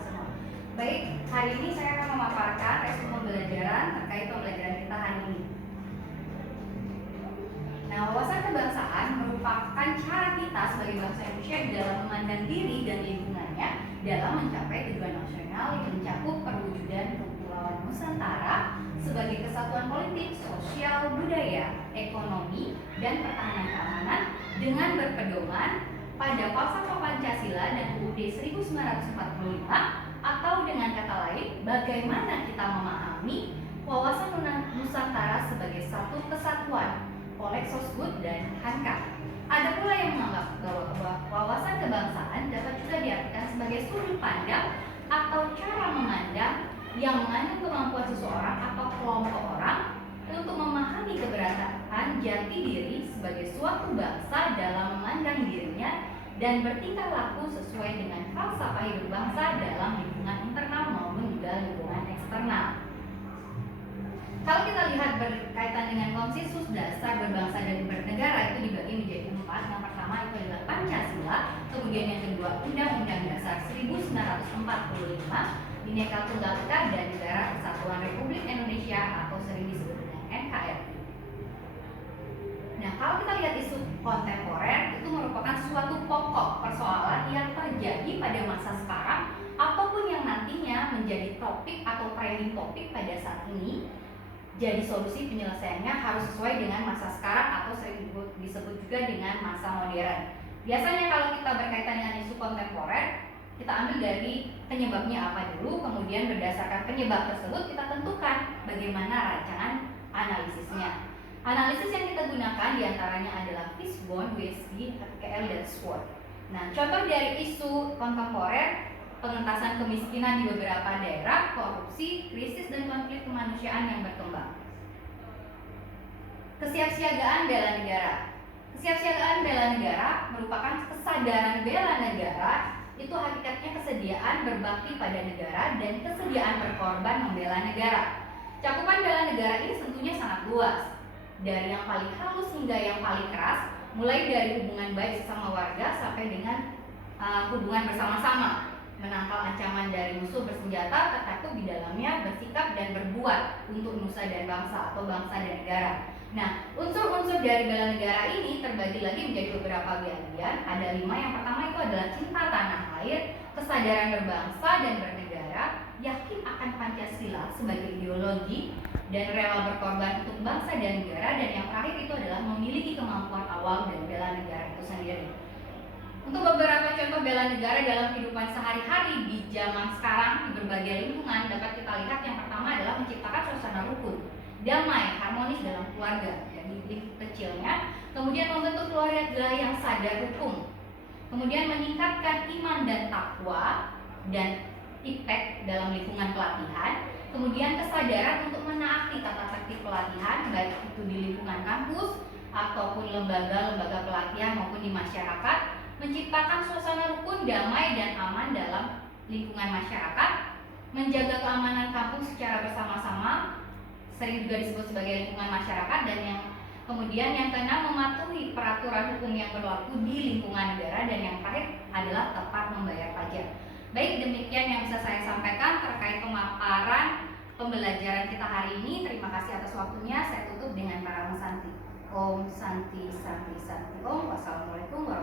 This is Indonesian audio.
semua. Baik, hari ini saya akan memaparkan resume pembelajaran terkait pembelajaran kita hari ini. Nah, wawasan kebangsaan merupakan cara kita sebagai bangsa Indonesia dalam memandang diri dan lingkungannya dalam mencapai tujuan nasional yang mencakup perwujudan kepulauan Nusantara sebagai kesatuan politik, sosial, budaya, ekonomi, dan pertahanan keamanan dengan berpedoman pada falsafah Pancasila dan UUD 1945, atau dengan kata lain, bagaimana kita memahami wawasan Nusantara sebagai satu kesatuan oleh Sosbud dan Hankam. Ada pula yang menganggap bahwa wawasan kebangsaan dapat juga diartikan sebagai sudut pandang atau cara memandang yang mengandung kemampuan seseorang atau kelompok orang untuk memahami keberadaan jati diri sebagai suatu bangsa dalam memandang dirinya dan bertingkah laku sesuai dengan falsafah hidup bangsa dalam lingkungan internal maupun juga lingkungan eksternal. Kalau kita lihat berkaitan dengan konsensus dasar berbangsa dan bernegara, itu dibagi menjadi 4. Yang pertama itu adalah Pancasila, kemudian yang kedua Undang-Undang Dasar 1945, Bhinneka Tunggal Ika, dan Negara Kesatuan Republik Indonesia atau sering disebut dengan NKRI. Nah, kalau kita lihat isu kontemporer, itu merupakan suatu pokok persoalan yang terjadi pada masa sekarang ataupun yang nantinya menjadi topik atau trending topik pada saat ini. Jadi solusi penyelesaiannya harus sesuai dengan masa sekarang atau sering disebut juga dengan masa modern. Biasanya kalau kita berkaitan dengan isu kontemporer, kita ambil dari penyebabnya apa dulu, kemudian berdasarkan penyebab tersebut kita tentukan bagaimana rancangan analisisnya. Analisis yang kita gunakan diantaranya adalah Fishbone, WSG, HKL, dan SWOT. Nah, contoh dari isu kontemporer: pengentasan kemiskinan di beberapa daerah, korupsi, krisis dan konflik kemanusiaan yang berkembang. Kesiapsiagaan bela negara. Kesiapsiagaan bela negara merupakan kesadaran bela negara, itu hakikatnya kesediaan berbakti pada negara dan kesediaan berkorban membela negara. Cakupan bela negara ini tentunya sangat luas, dari yang paling halus hingga yang paling keras, mulai dari hubungan baik sesama warga sampai dengan hubungan bersama-sama, menangkal ancaman dari musuh bersenjata, tercakup di dalamnya bersikap dan berbuat untuk nusa dan bangsa atau bangsa dan negara. Nah, unsur-unsur dari bela negara ini terbagi lagi menjadi beberapa bagian. Ada 5. Yang pertama itu adalah cinta tanah air, kesadaran berbangsa dan bernegara, yakin akan Pancasila sebagai ideologi, dan rela berkorban untuk bangsa dan negara. Dan yang terakhir itu adalah memiliki kemampuan awal dan bela negara itu sendiri. Untuk beberapa contoh bela negara dalam kehidupan sehari-hari di zaman sekarang di berbagai lingkungan dapat kita lihat. Yang pertama adalah menciptakan suasana rukun, damai, harmonis dalam keluarga, jadi lingkup kecilnya. Kemudian membentuk keluarga yang sadar hukum. Kemudian meningkatkan iman dan takwa dan iptek dalam lingkungan pelatihan. Kemudian kesadaran untuk menaati tata tertib pelatihan, baik itu di lingkungan kampus ataupun lembaga-lembaga pelatihan maupun di masyarakat. Menciptakan suasana rukun, damai, dan aman dalam lingkungan masyarakat. Menjaga keamanan kampus secara bersama-sama, sering juga disebut sebagai lingkungan masyarakat. Dan yang kemudian yang keenam, mematuhi peraturan hukum yang berlaku di lingkungan negara. Dan yang terakhir adalah tepat membayar pajak. Baik, demikian yang bisa saya sampaikan terkait pemaparan pembelajaran kita hari ini. Terima kasih atas waktunya. Saya tutup dengan Parama Santi. Om Santi Santi Santi Om. Wassalamualaikum warahmatullahi wabarakatuh.